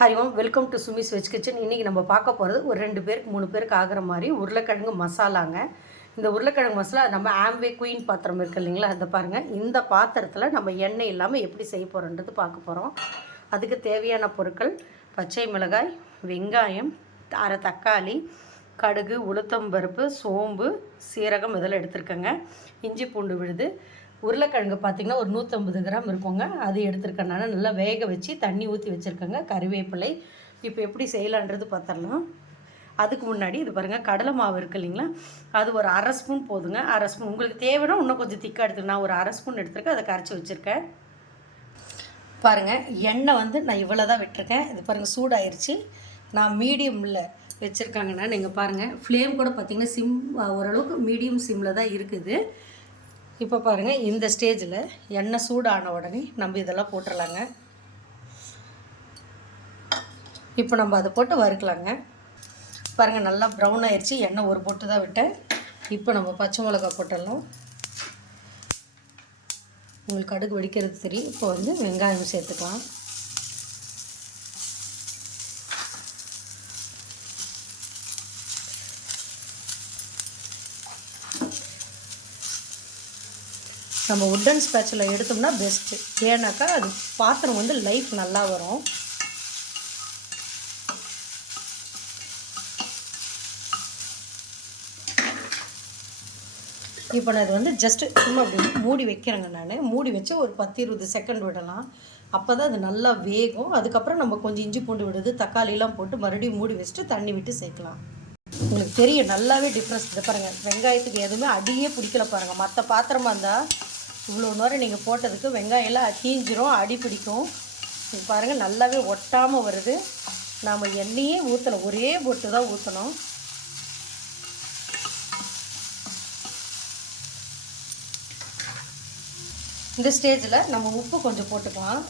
Hari Om, welcome to Sumi's veg kitchen. இன்றைக்கி நம்ம பார்க்க போகிறது ஒரு 2 பேருக்கு 3 பேருக்கு ஆகிற மாதிரி உருளைக்கிழங்கு மசாலாங்க. இந்த உருளைக்கிழங்கு மசாலா நம்ம ஆம்வே குயின் பாத்திரம் இருக்குது இல்லைங்களா, அதை பாருங்கள். இந்த பாத்திரத்தில் நம்ம எண்ணெய் இல்லாமல் எப்படி செய்ய போகிறோன்றது பார்க்க போகிறோம். அதுக்கு தேவையான பொருட்கள்: பச்சை மிளகாய், வெங்காயம், அரை தக்காளி, கடுகு, உளுத்தம்பருப்பு, சோம்பு, சீரகம் இதெல்லாம் எடுத்துருக்கேங்க. இஞ்சி பூண்டு விழுது. உருளைக்கிழங்கு பார்த்திங்கன்னா ஒரு 150 கிராம் இருக்குங்க. அது எடுத்துருக்கேன். நான் நல்லா வேக வச்சு தண்ணி ஊற்றி வச்சுருக்கேங்க. கருவேப்பிலை. இப்போ எப்படி செய்யலான்றது பார்த்துடலாம். அதுக்கு முன்னாடி இது பாருங்கள், கடலை மாவு இருக்குது இல்லைங்களா, அது ஒரு அரை ஸ்பூன் போதுங்க. அரை ஸ்பூன் உங்களுக்கு தேவைன்னா இன்னும் கொஞ்சம் திக்காக எடுத்துருக்கேன். நான் ஒரு அரை ஸ்பூன் எடுத்துருக்கேன். அதை கரைச்சி வச்சுருக்கேன். பாருங்கள், எண்ணெய் வந்து நான் இவ்வளோ தான் விட்டுருக்கேன். இது பாருங்கள், சூடாயிருச்சு. நான் மீடியமில் வச்சுருக்காங்கண்ணா. நீங்கள் பாருங்கள், ஃப்ளேம் கூட பார்த்திங்கன்னா ஓரளவுக்கு மீடியம் சிம்மில் தான் இருக்குது. இப்போ பாருங்கள், இந்த ஸ்டேஜில் எண்ணெய் சூடான உடனே நம்ம இதெல்லாம் போட்டுடலாங்க. இப்போ நம்ம அதை போட்டு வறுக்கலாங்க. பாருங்கள், நல்லா ப்ரௌன் ஆயிடுச்சு. எண்ணெய் ஒரு போட்டு தான் விட்டேன். இப்போ நம்ம பச்சை மிளகா போட்டுடலாம். உங்களுக்கு கடுகு வெடிக்கிறது தெரியும். இப்போ வந்து வெங்காயம் சேர்த்துக்கலாம். நம்ம உட்டன் ஸ்பேட்சில் எடுத்தோம்னா பெஸ்ட்டு. ஏன்னாக்கா அது பாத்திரம் வந்து லைஃப் நல்லா வரும். இப்போ நான் இது வந்து ஜஸ்ட்டு சும்மா அப்படி மூடி வைக்கிறேங்க. நான் மூடி வச்சு ஒரு 10-20 செகண்ட் விடலாம். அப்போ தான் அது நல்லா வேகும். அதுக்கப்புறம் நம்ம கொஞ்சம் இஞ்சி பூண்டு விடுது, தக்காளிலாம் போட்டு மறுபடியும் மூடி வச்சுட்டு தண்ணி விட்டு சேர்க்கலாம். உங்களுக்கு தெரியும் நல்லாவே டிஃப்ரென்ஸ். இதை பாருங்கள், வெங்காயத்துக்கு எதுவுமே அடியே பிடிக்கல பாருங்கள். மற்ற பாத்திரமாக இருந்தால் இவ்வளோ நேரம் நீங்கள் போட்டதுக்கு வெங்காயம்லாம் தீஞ்சிரும், அடி பிடிக்கும். இது பாருங்கள், நல்லாவே ஒட்டாமல் வருது. நாம் எண்ணெயே ஊற்றணும், ஒரே போட்டு தான் ஊற்றணும். இந்த ஸ்டேஜில் நம்ம உப்பு கொஞ்சம் போட்டுக்கலாம்.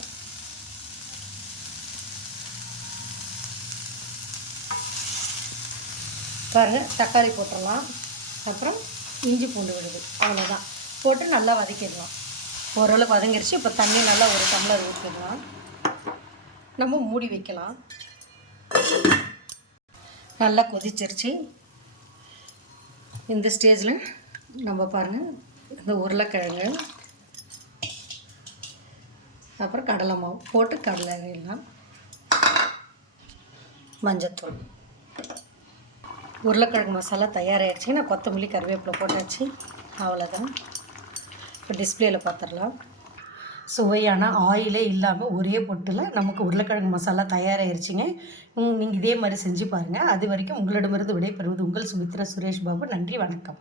பாருங்கள், தக்காளி போட்டுடலாம். அப்புறம் இஞ்சி பூண்டு விடுது, அவ்வளோதான். போட்டு நல்லா வதக்கிடலாம். ஓரளவுக்கு வதங்கிடுச்சு. இப்போ தண்ணி நல்லா ஒரு டம்ளர் ஊற்றிடலாம். நம்ம மூடி வைக்கலாம். நல்லா கொதிச்சிருச்சு. இந்த ஸ்டேஜில் நம்ம பாருங்கள், இந்த உருளைக்கிழங்கு, அப்புறம் கடலை மாவு போட்டு கடலை எல்லாம், மஞ்சத்தூள், உருளைக்கிழங்கு மசாலா தயாராகிடுச்சு. நான் கொத்தமல்லி கருவேப்பிலை போட்டாச்சு. அவ்வளோதான். இப்போ டிஸ்பிளேயில் பார்த்துடலாம். சுவையான ஆயிலே இல்லாமல் ஒரே பொட்டில் நமக்கு உருளைக்கிழங்கு மசாலா தயாராகிருச்சிங்க. நீங்கள் இதே மாதிரி செஞ்சு பாருங்கள். அது வரைக்கும் உங்களிடமிருந்து விடைபெறுவது உங்கள் சுமித்ரா சுரேஷ் பாபு. நன்றி, வணக்கம்.